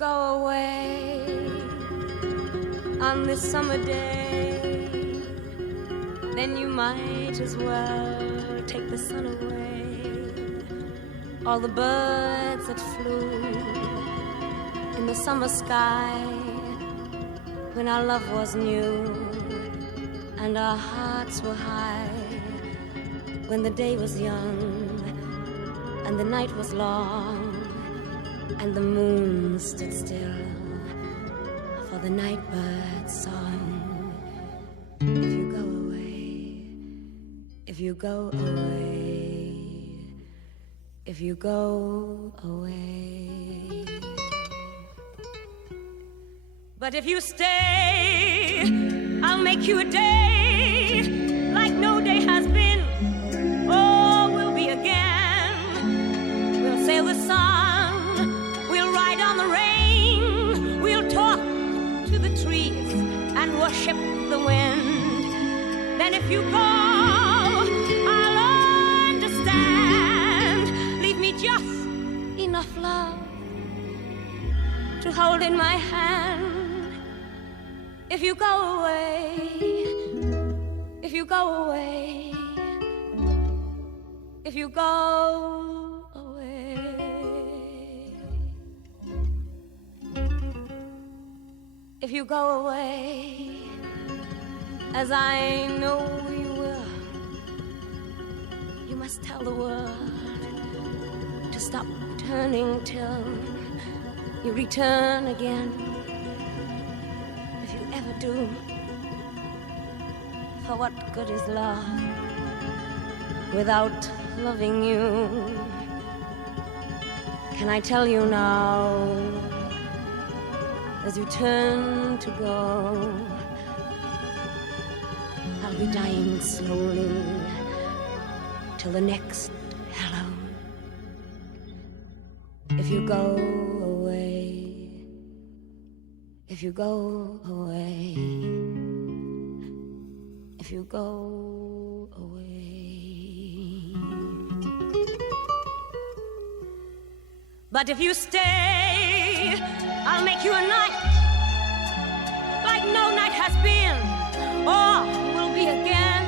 go away on this summer day, then you might as well take the sun away. All the birds that flew in the summer sky when our love was new and our hearts were high, when the day was young and the night was long and the moon stood still for the night bird's song. If you go away, if you go away, if you go away. But if you stay, I'll make you a day like no day has been. Oh, we'll be again. We'll sail the sun, we'll ride on the rain, we'll talk to the trees and worship the wind. Then if you go, I'll understand. Leave me just enough love to hold in my hand. If you go away, if you go away, if you go away. If you go away, as I know you will, you must tell the world to stop turning till you return again. If you ever do, for what good is love without loving you? Can I tell you now, as you turn to go, I'll be dying slowly till the next hello. If you go away, if you go away, if you go away. But if you stay, I'll make you a night like no night has been or will be again.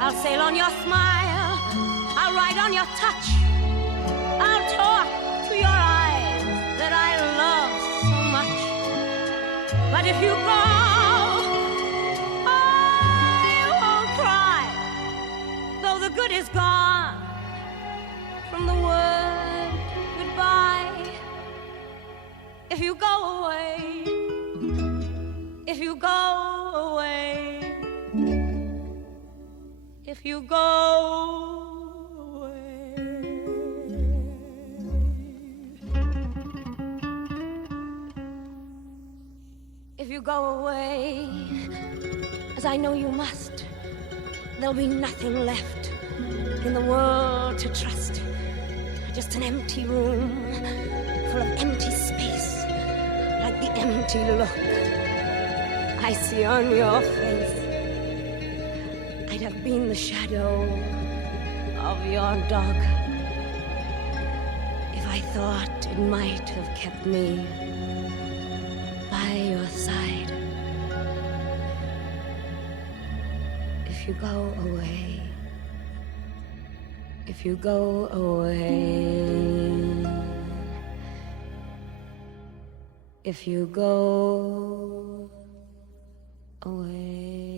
I'll sail on your smile, I'll ride on your touch, I'll talk to your eyes that I love so much. But if you go, I won't cry, though the good is gone from the word goodbye. If you go away, if you go away, if you go away. If you go away, as I know you must, there'll be nothing left in the world to trust. Just an empty room full of empty space, like the empty look I see on your face. I'd have been the shadow of your dog if I thought it might have kept me by your side. If you go away, if you go away, if you go away.